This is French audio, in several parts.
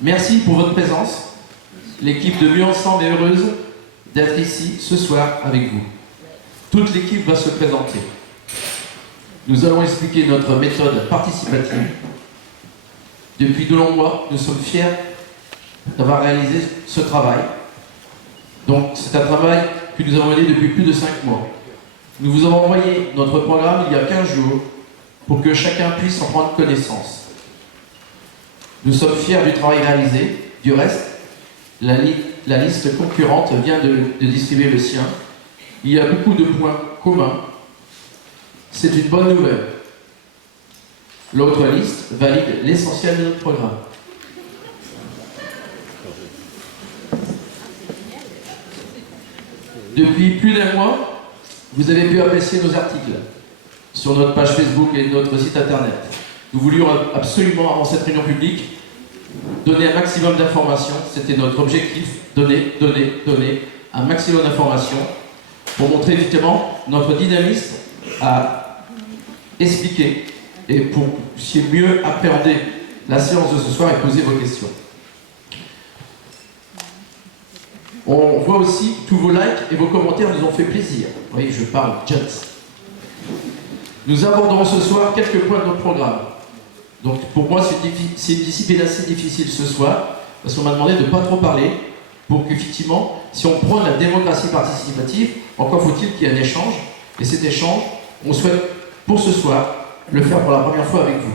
Merci pour votre présence. L'équipe de Mieux Ensemble est heureuse d'être ici ce soir avec vous. Toute l'équipe va se présenter. Nous allons expliquer notre méthode participative. Depuis de longs mois, nous sommes fiers d'avoir réalisé ce travail. Donc, c'est un travail que nous avons mené depuis plus de 5 mois. Nous vous avons envoyé notre programme il y a 15 jours pour que chacun puisse en prendre connaissance. Nous sommes fiers du travail réalisé. Du reste, la liste concurrente vient de distribuer le sien. Il y a beaucoup de points communs. C'est une bonne nouvelle. L'autre liste valide l'essentiel de notre programme. Depuis plus d'un mois, vous avez pu apprécier nos articles sur notre page Facebook et notre site internet. Nous voulions absolument, avant cette réunion publique, donner un maximum d'informations. C'était notre objectif, donner un maximum d'informations pour montrer effectivement notre dynamisme à expliquer et pour que vous puissiez mieux appréhender la séance de ce soir et poser vos questions. On voit aussi que tous vos likes et vos commentaires nous ont fait plaisir. Vous voyez, je parle Jones. Nous aborderons ce soir quelques points de notre programme. Donc pour moi, c'est une discipline assez difficile ce soir, parce qu'on m'a demandé de ne pas trop parler, pour qu'effectivement, si on prend la démocratie participative, encore faut-il qu'il y ait un échange, et cet échange, on souhaite pour ce soir le faire pour la première fois avec vous.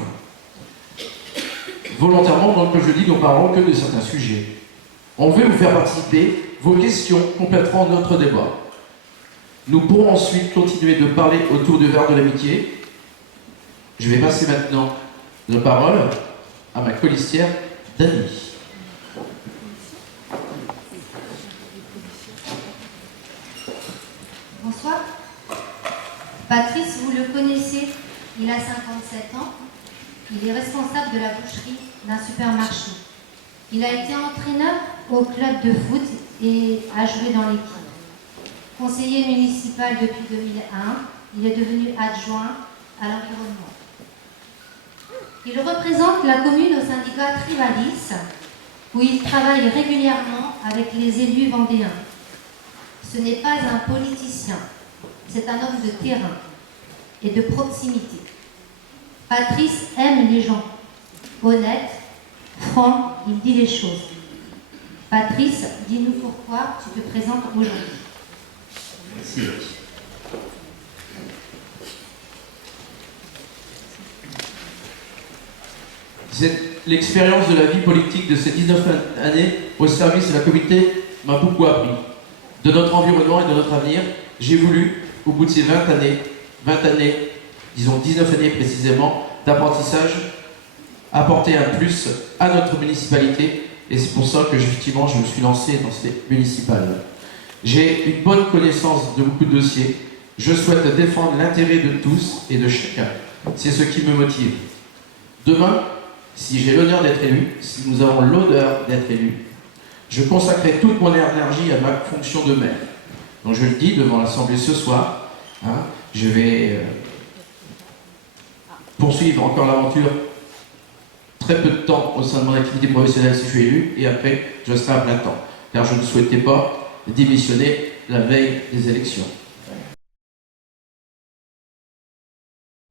Volontairement, donc, comme je dis, nous ne parlerons que de certains sujets. On veut vous faire participer, vos questions compléteront notre débat. Nous pourrons ensuite continuer de parler autour du verre de l'amitié. Je vais passer maintenant la parole à ma colistière, Dani. Bonsoir. Patrice, vous le connaissez, il a 57 ans. Il est responsable de la boucherie d'un supermarché. Il a été entraîneur au club de foot et a joué dans l'équipe. Conseiller municipal depuis 2001, il est devenu adjoint à l'environnement. Il représente la commune au syndicat Trivalis, où il travaille régulièrement avec les élus vendéens. Ce n'est pas un politicien, c'est un homme de terrain et de proximité. Patrice aime les gens, honnête, franc, il dit les choses. Patrice, dis-nous pourquoi tu te présentes aujourd'hui. Merci. L'expérience de la vie politique de ces 19 années au service de la communauté m'a beaucoup appris. De notre environnement et de notre avenir, j'ai voulu, au bout de ces 20 années, disons 19 années précisément, d'apprentissage, apporter un plus à notre municipalité, et c'est pour ça que effectivement je me suis lancé dans ces municipales. J'ai une bonne connaissance de beaucoup de dossiers. Je souhaite défendre l'intérêt de tous et de chacun. C'est ce qui me motive. Demain, si j'ai l'honneur d'être élu, si nous avons l'honneur d'être élu, je consacrerai toute mon énergie à ma fonction de maire. Donc je le dis devant l'Assemblée ce soir, je vais poursuivre encore l'aventure très peu de temps au sein de mon activité professionnelle si je suis élu, et après je serai à plein temps, car je ne souhaitais pas démissionner la veille des élections.